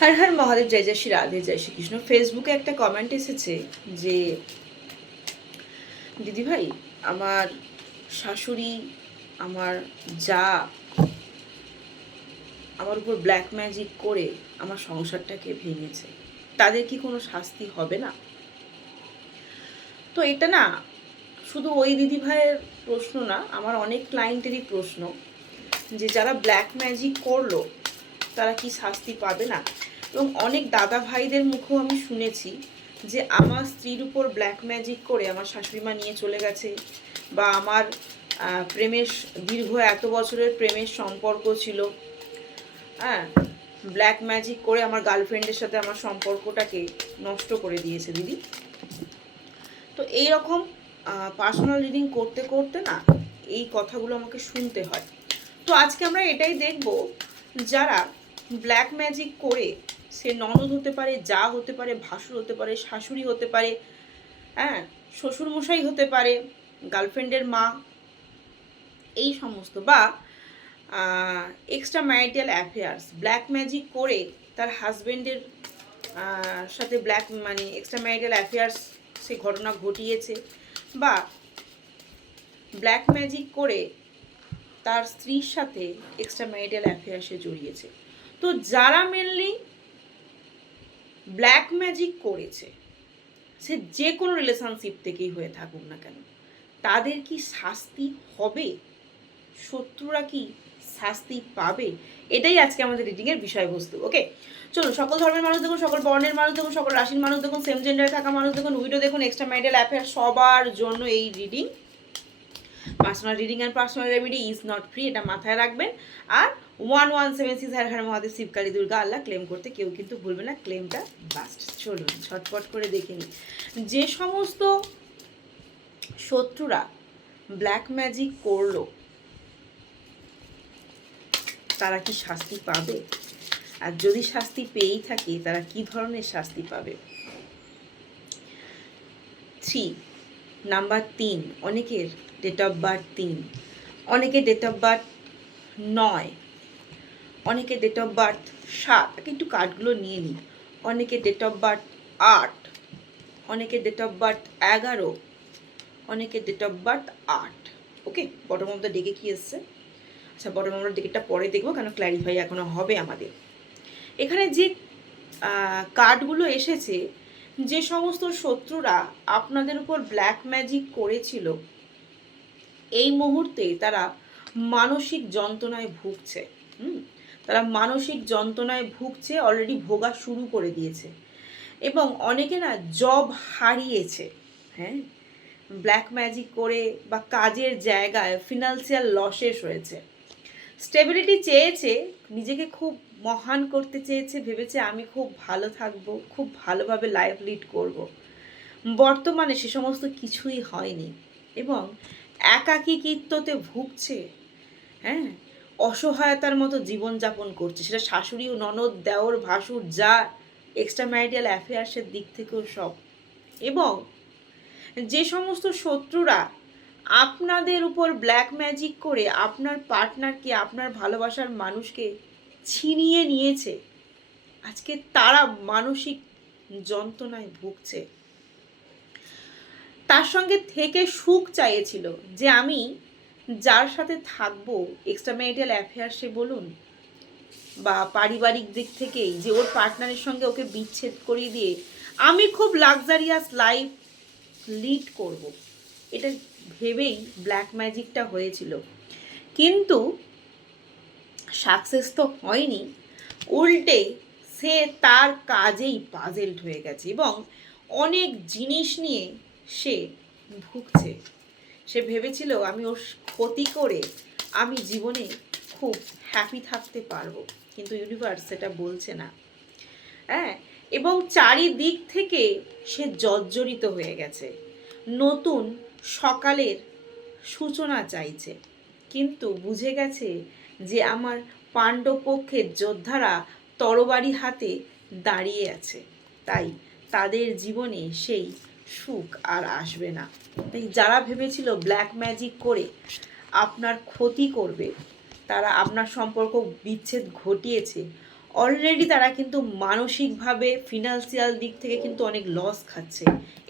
হর হর মহাদেব, জয় জয় শ্রী রাধে, জয় শ্রীকৃষ্ণ। ফেসবুকে একটা কমেন্ট এসেছে যে দিদিভাই, আমার শাশুড়ি, আমার যা আমার উপর ব্ল্যাক ম্যাজিক করে আমার সংসারটাকে ভেঙেছে, তাদের কি কোনো শাস্তি হবে না? তো এটা না শুধু ওই দিদিভাইয়ের প্রশ্ন না, আমার অনেক ক্লায়েন্টেরই প্রশ্ন যে যারা ব্ল্যাক ম্যাজিক করলো তারা কি শাস্তি পাবে না। এবং অনেক দাদা ভাইদের মুখেও আমি শুনেছি যে আমার স্ত্রীর উপর ব্ল্যাক ম্যাজিক করে আমার শাশুড়ি মা নিয়ে চলে গেছে, বা আমার প্রেমের দীর্ঘ এত বছরের প্রেমের সম্পর্ক ছিল, হ্যাঁ, ব্ল্যাক ম্যাজিক করে আমার গার্লফ্রেন্ডের সাথে আমার সম্পর্কটাকে নষ্ট করে দিয়েছে দিদি। তো এইরকম পার্সোনাল রিডিং করতে করতে না এই কথাগুলো আমাকে শুনতে হয়। তো আজকে আমরা এটাই দেখব, যারা ব্ল্যাক ম্যাজিক করে, সে ননদ হতে পারে, যা হতে পারে, ভাসুর হতে পারে, শাশুড়ি হতে পারে, হ্যাঁ, শ্বশুরমশাই হতে পারে, গার্লফ্রেন্ডের মা, এই সমস্ত, বা extra marital affairs black magic করে তার হাজব্যান্ডের সাথে এক্সট্রা ম্যারিটাল অ্যাফেয়ার্স সে ঘটনা ঘটিয়েছে, বা ব্ল্যাক ম্যাজিক করে তার স্ত্রীর সাথে এক্সট্রা ম্যারিটাল অ্যাফেয়ার্সে জড়িয়েছে। তো যারা মেনলি ব্ল্যাক ম্যাজিক করেছে, সে যে কোনো রিলেশনশিপ থেকেই হয়ে থাকুক না কেন, তাদের কি শাস্তি হবে? শত্রুরা কি শাস্তি পাবে? এটাই আজকে আমাদের রিডিংয়ের বিষয়বস্তু। ওকে, চলুন, সকল ধর্মের মানুষ দেখুন, সকল বর্ণের মানুষ দেখুন, সকল রাশির মানুষ দেখুন, সেম জেন্ডারে থাকা মানুষ দেখুন, উইডো দেখুন, এক্সট্রা ম্যারিটাল অ্যাফেয়ার, সবার জন্য এই reading. Personal reading and personal remedy is not free, এটা মাথায় রাখবেন। আর 1176 হর হর মহাদেব শিবকালী দুর্গা আল্লাহ ক্লেম করতে কেউ কিন্তু ভুলবে না, ক্লেমটা বাস্ট। চলুন ছটপট করে দেখে নিই, যে সমস্ত শত্রুরা ব্ল্যাক ম্যাজিক করলো তারা কি শাস্তি পাবে, আর যদি শাস্তি পেয়েই থাকে তারা কি ধরনের শাস্তি পাবে। 3 নাম্বার 3, অনেকের ডেট অফ বার্থ 3, অনেকের ডেট অফ বার্থ 9, অনেকের ডেট অফ বার্থ 7, একটু কার্ডগুলো নিয়ে নিই। অনেকের ডেট অফ বার্থ 8, অনেকের ডেট অফ বার্থ 11, অনেকের date of birth 8। Okay, bottom of the ডেকে কি এসছে? আচ্ছা, বটম অফ দ্য ডেকেটা পরে দেখবো, কেন ক্ল্যারিফাই এখনো হবে আমাদের। এখানে যে কার্ডগুলো এসেছে, যে সমস্ত শত্রুরা আপনাদের উপর ব্ল্যাক ম্যাজিক করেছিল, এই মুহূর্তে তারা মানসিক যন্ত্রণায় ভুগছে। তারা মানসিক যন্ত্রণায় ভুগছে, অলরেডি ভোগা শুরু করে দিয়েছে। এবং অনেকে না জব হারিয়েছে, হ্যাঁ, ব্ল্যাক ম্যাজিক করে, বা কাজের জায়গায় ফিনান্সিয়াল লসেস হয়েছে। স্টেবিলিটি চেয়েছে, নিজেকে খুব মহান করতে চেয়েছে, ভেবেছে আমি খুব ভালো থাকবো, খুব ভালোভাবে লাইফ লিড করব। বর্তমানে সে সমস্ত কিছুই হয়নি, এবং একাকিত্বতে ভুগছে, হ্যাঁ, অসহায়তার মতো জীবনযাপন করছে। সেটা শাশুড়ি, ননদ, দেওর, ভাসুর, যা, এক্সট্রা ম্যারিটাল অ্যাফেয়ার্সের দিক থেকেও সব। এবং যে সমস্ত শত্রুরা আপনাদের উপর ব্ল্যাক ম্যাজিক করে আপনার পার্টনারকে, আপনার ভালোবাসার মানুষকে ছিনিয়ে নিয়েছে, আজকে তারা মানসিক যন্ত্রণায় ভুগছে। তার সঙ্গে থেকে সুখ চাইছিল, যে আমি যার সাথে থাকবো, এক্সট্রা ম্যারিটাল অ্যাফেয়ার্সে বলুন বা পারিবারিক দিক থেকেই, যে ওর পার্টনারের সঙ্গে ওকে বিচ্ছেদ করিয়ে দিয়ে আমি খুব লাক্সারিয়াস লাইফ লিড করব, এটা ভেবেই ব্ল্যাক ম্যাজিকটা হয়েছিল। কিন্তু সাকসেস তো হয়নি, উল্টে সে তার কাজেই পাজেলড হয়ে গেছে, এবং অনেক জিনিস নিয়ে সে ভুগছে। সে ভেবেছিল আমি ওর ক্ষতি করে আমি জীবনে খুব হ্যাপি থাকতে পারবো, কিন্তু ইউনিভার্স সেটা বলছে না, হ্যাঁ। এবং চারিদিক থেকে সে জর্জরিত হয়ে গেছে, নতুন সকালের সূচনা চাইছে, কিন্তু বুঝে গেছে যে আমার পাণ্ডবপক্ষের যোদ্ধারা তরবারি হাতে দাঁড়িয়ে আছে, তাই তাদের জীবনে সেই সুখ আর আসবে না। তাই যারা ভেবেছিল ব্ল্যাক ম্যাজিক করে আপনার ক্ষতি করবে, তারা আপনার সম্পর্ক বিচ্ছেদ ঘটিয়েছে, অলরেডি তারা কিন্তু মানসিকভাবে ফিনান্সিয়াল দিক থেকে কিন্তু অনেক লস খাচ্ছে।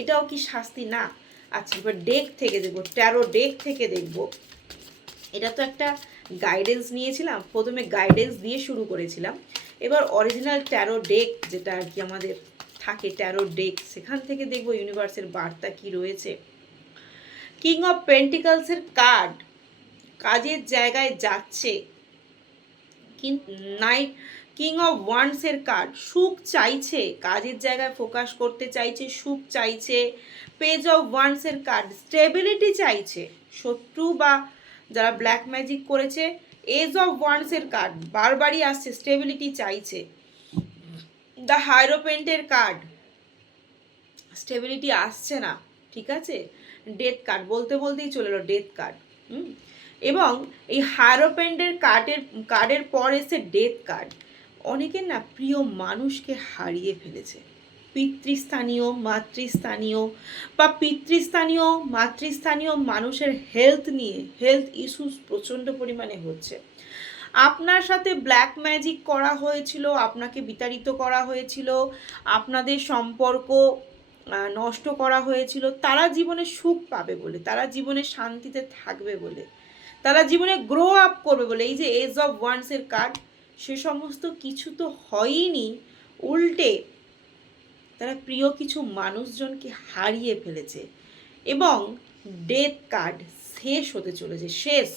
এটাও কি শাস্তি না? আচ্ছা, এবার ডেক থেকে দেখবো, ট্যারো ডেক থেকে দেখবো। এটা তো একটা গাইডেন্স নিয়েছিলাম, প্রথমে গাইডেন্স দিয়ে শুরু করেছিলাম, এবার অরিজিনাল ট্যারো ডেক যেটা আর কি আমাদের থাকে, ট্যারো ডেক, সেখান থেকে দেখবো ইউনিভার্সের বার্তা কি রয়েছে। কিং অফ পেন্টিকলসের কার্ড কাজের জায়গায় যাচ্ছে, নাইট কিং অফ ওয়ান্ডসের কার্ড সুখ চাইছে, কাজের জায়গায় ফোকাস করতে চাইছে, সুখ চাইছে। পেজ অফ ওয়ান্ডসের কার্ড স্টেবিলিটি চাইছে, শত্রু বা যারা ব্ল্যাক ম্যাজিক করেছে। এজ অফ ওয়ান্ডসের কার্ড বারবারই আসছে, স্টেবিলিটি চাইছে। দ্য হাইরোপেন্টের কার্ড স্টেবিলিটি আসছে না, ঠিক আছে। ডেথ কার্ড বলতে বলতেই চলে এলো ডেথ কার্ড। এবং এই হাইরোপেন্টের কার্ডের পর এসে ডেথ কার্ড। অনেকের না প্রিয় মানুষকে হারিয়ে ফেলেছে, পিতৃস্থানীয়, মাতৃস্থানীয় বা পিতৃস্থানীয় মাতৃস্থানীয় মানুষের হেলথ ইস্যুস প্রচণ্ড পরিমাণে হচ্ছে। আপনার সাথে ব্ল্যাক ম্যাজিক করা হয়েছিল, আপনাকে বিতাড়িত করা হয়েছিল, আপনাদের সম্পর্ক নষ্ট করা হয়েছিল, তারা জীবনে সুখ পাবে বলে, তারা জীবনে শান্তিতে থাকবে বলে, তারা জীবনে গ্রো আপ করবে বলে। এই যে এজ অফ ওয়ান্ডসের কার্ড, সে সমস্ত কিছু তো হয়নি, উল্টে তারা প্রিয় কিছু মানুষজনকে হারিয়ে ফেলেছে। এবং ডেথ কার্ড শেষ হতে চলেছে, শেষ।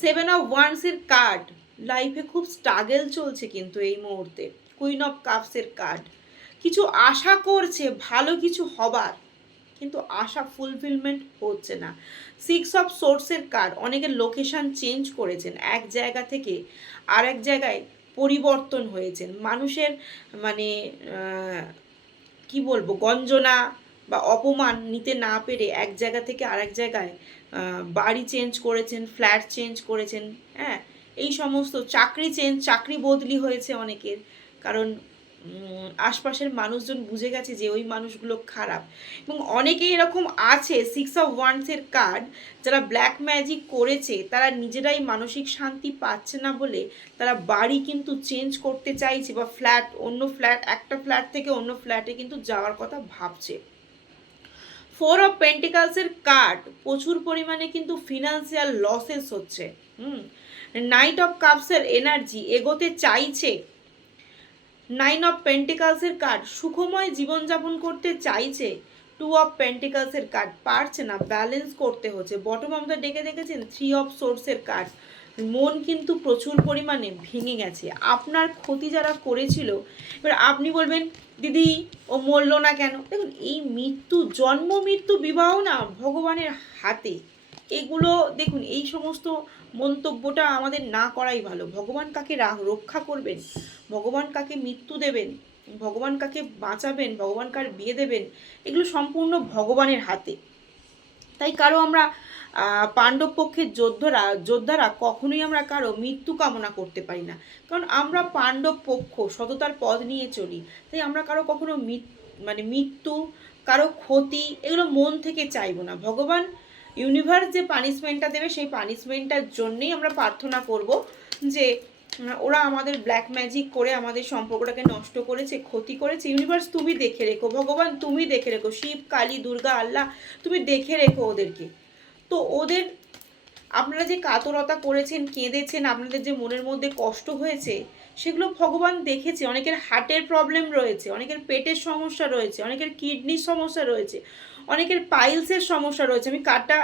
সেভেন অফ ওয়ান্ডসের কার্ড, লাইফে খুব স্ট্রাগল চলছে কিন্তু এই মুহূর্তে। কুইন অফ কাপসের কার্ড, কিছু আশা করছে ভালো কিছু হবার, কিন্তু আশা ফুলফিলমেন্ট হচ্ছে না। সিক্স অফ সোর্সের কার্ড, অনেকের লোকেশন চেঞ্জ করেছেন, এক জায়গা থেকে আর এক জায়গায় পরিবর্তন হয়েছেন। মানুষের মানে কি বলবো, গঞ্জনা বা অপমান নিতে না পেরে এক জায়গা থেকে আরেক জায়গায় বাড়ি চেঞ্জ করেছেন, ফ্ল্যাট চেঞ্জ করেছেন, হ্যাঁ, এই সমস্ত চাকরি বদলি হয়েছে অনেকের, কারণ আশপাশের মানুষজন বুঝে গেছে যে ওই মানুষগুলো খারাপ। এবং অনেকেই এরকম আছে, সিক্স অফ ওয়ান্ডসের কার্ড, যারা ব্ল্যাক ম্যাজিক করেছে তারা নিজেরাই মানসিক শান্তি পাচ্ছে না বলে তারা বাড়ি কিন্তু চেঞ্জ করতে চাইছে, বা একটা ফ্ল্যাট থেকে অন্য ফ্ল্যাটে কিন্তু যাওয়ার কথা ভাবছে। ফোর অফ পেন্টিকালসের কার্ড, প্রচুর পরিমাণে কিন্তু ফিনান্সিয়াল লসেস হচ্ছে। নাইট অফ কাপসের এনার্জি, এগোতে চাইছে। নাইন অফ পেন্টিকালসের কার্ড, সুখময় জীবনযাপন করতে চাইছে। টু অফ পেন্টিকালসের কার্ড, পারছে না, ব্যালেন্স করতে হচ্ছে। বটম অফ দ্য ডেকে দেখেছেন থ্রি অফ সোর্সের কার্ড, মন কিন্তু প্রচুর পরিমাণে ভেঙে গেছে। আপনার ক্ষতি যারা করেছিল, এবার আপনি বলবেন দিদি ও মরল না কেন? দেখুন, এই মৃত্যু, জন্ম মৃত্যু বিবাহ না ভগবানের হাতে। এগুলো দেখুন, এই সমস্ত মন্তব্যটা আমাদের না করাই ভালো। ভগবান কাকে রক্ষা করবেন, ভগবান কাকে মৃত্যু দেবেন, ভগবান কাকে বাঁচাবেন, ভগবান কার বিয়ে দেবেন, এগুলো সম্পূর্ণ ভগবানের হাতে। তাই কারো আমরা পাণ্ডব পক্ষের যোদ্ধারা কখনোই আমরা কারো মৃত্যু কামনা করতে পারি না, কারণ আমরা পাণ্ডব পক্ষ, সততার পথ নিয়ে চলি। তাই আমরা কারো কখনো মৃত্যু, কারো ক্ষতি, এগুলো মন থেকে চাইবো না। ভগবান, ইউনিভার্স যে পানিশমেন্টটা দেবে, সেই পানিশমেন্টটার জন্যেই আমরা প্রার্থনা করব যে ওরা আমাদের ব্ল্যাক ম্যাজিক করে আমাদের সম্পর্কটাকে নষ্ট করেছে, ক্ষতি করেছে। ইউনিভার্স তুমি দেখে রেখো, ভগবান তুমি দেখে রেখো, শিব, কালী, দুর্গা, আল্লাহ তুমি দেখে রেখো ওদেরকে। তো ওদের, আপনারা যে কাতরতা করেছেন, কেঁদেছেন, আপনাদের যে মনের মধ্যে কষ্ট হয়েছে, সেগুলো ভগবান দেখেছে। অনেকের হার্টের প্রবলেম রয়েছে, অনেকের পেটের সমস্যা রয়েছে, অনেকের কিডনির সমস্যা রয়েছে, অনেকের পাইলসের সমস্যা রয়েছে। আমি কার্ডটা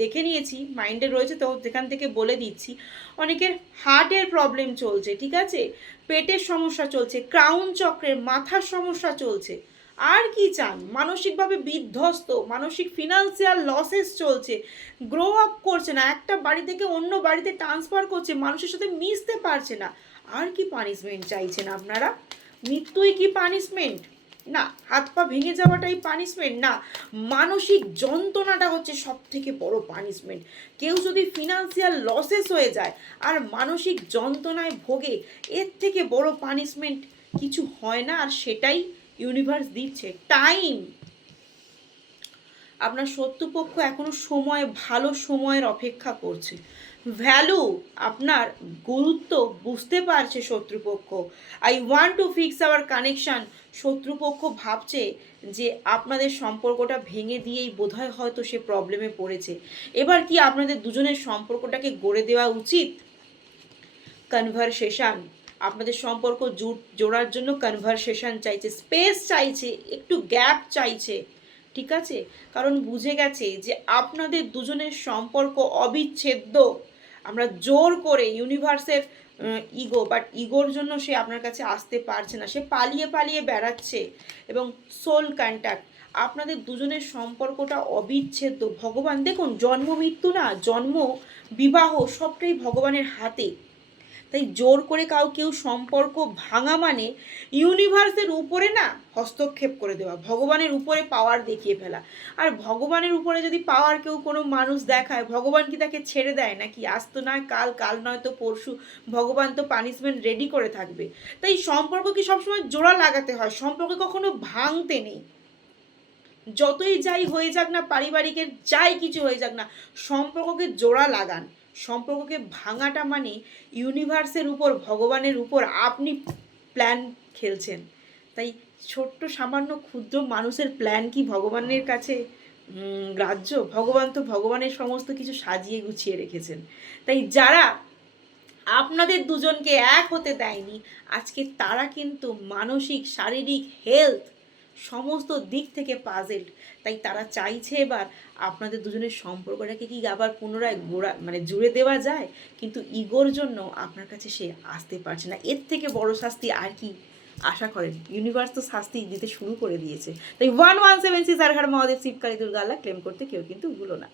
দেখে নিয়েছি, মাইন্ডে রয়েছে, তো যেখান থেকে বলে দিচ্ছি। অনেকের হার্টের প্রবলেম চলছে, ঠিক আছে, পেটের সমস্যা চলছে, ক্রাউন চক্রের মাথার সমস্যা চলছে। আর কি চান? মানসিকভাবে বিধ্বস্ত, মানসিক ফিনান্সিয়াল লসেস চলছে, গ্রো আপ করছে না, একটা বাড়ি থেকে অন্য বাড়িতে ট্রান্সফার করছে, মানুষের সাথে মিশতে পারছে না। আর কি পানিশমেন্ট চাইছেন আপনারা? মৃত্যুই কি পানিশমেন্ট? না। হাত পা ভেঙে যাওয়াটাই পানিশমেন্ট? না। মানসিক যন্ত্রণাটা হচ্ছে সব থেকে বড় পানিশমেন্ট। কেউ যদি ফিনান্সিয়াল লসেস হয়ে যায় আর মানসিক যন্ত্রণায় ভোগে, এর থেকে বড় পানিশমেন্ট কিছু হয় না। আর সেটাই ইউনিভার্স দিচ্ছে, টাইম। আপনার শত্রুপক্ষ এখনো ভালো সময়ের অপেক্ষা করছে। ভ্যালু, আপনার গুরুত্ব বুঝতে পারছে শত্রুপক্ষ। I want to fix hour connection, শত্রুপক্ষ ভাবছে যে আপনাদের সম্পর্কটা ভেঙে দিয়েই বোধহয় হয়তো সে প্রবলেমে পড়েছে। এবার কি আপনাদের দুজনের সম্পর্কটাকে গড়ে দেওয়া উচিত? কনভারসেশন, আপনাদের সম্পর্ক জোড়ার জন্য কনভারসেশন চাইছে, স্পেস চাইছে, একটু গ্যাপ চাইছে, ঠিক আছে? কারণ বুঝে গেছে যে আপনাদের দুজনের সম্পর্ক অবিচ্ছেদ্য। আমরা জোর করে ইউনিভার্সের ইগো, বাট ইগোর জন্য সে আপনার কাছে আসতে পারছে না, সে পালিয়ে পালিয়ে বেড়াচ্ছে। এবং সোল কন্ট্যাক্ট, আপনাদের দুজনের সম্পর্কটা অবিচ্ছেদ্য। ভগবান দেখুন, জন্ম মৃত্যু না, জন্ম বিবাহ সবটাই ভগবানের হাতে। তাই জোর করে কেউ সম্পর্ক ভাঙা মানে ইউনিভার্সের উপরে না হস্তক্ষেপ করে দেওয়া, ভগবানের উপরে পাওয়ার দেখিয়ে ফেলা। আর ভগবানের উপরে যদি পাওয়ার কেউ কোনো মানুষ দেখায়, ভগবান কি তাকে ছেড়ে দেয় নাকি? আজ তো নয় কাল, কাল নয় তো পরশু, ভগবান তো পানিশমেন্ট রেডি করে থাকবে। তাই সম্পর্ক কি সবসময় জোড়া লাগাতে হয়? সম্পর্কে কখনো ভাঙতে নেই। যতই যাই হয়ে যাক না, পারিবারিকের যাই কিছু হয়ে যাক না, সম্পর্ককে জোড়া লাগান। সম্পর্ককে ভাঙাটা মানে ইউনিভার্সের উপর, ভগবানের উপর আপনি প্ল্যান খেলছেন। তাই ছোট্ট সামান্য ক্ষুদ্র মানুষের প্ল্যান কি ভগবানের কাছে গ্রাহ্য? ভগবান তো ভগবানের সমস্ত কিছু সাজিয়ে গুছিয়ে রেখেছেন। তাই যারা আপনাদের দুজনকে এক হতে দেয়নি, আজকে তারা কিন্তু মানসিক, শারীরিক, হেলথ সমস্ত দিক থেকে পাজেলড। তাই তারা চাইছে এবার আপনাদের দুজনের সম্পর্কটাকে কি আবার পুনরায় জুড়ে দেওয়া যায়, কিন্তু ইগোর জন্য আপনার কাছে সে আসতে পারছে না। এর থেকে বড় শাস্তি আর কি আশা করেন? ইউনিভার্স তো শাস্তি দিতে শুরু করে দিয়েছে। তাই 1176 আর হর মহাদেব শিবকালী দুর্গা আল্লাহ ক্লেম করতে কেউ কিন্তু ভুলো না।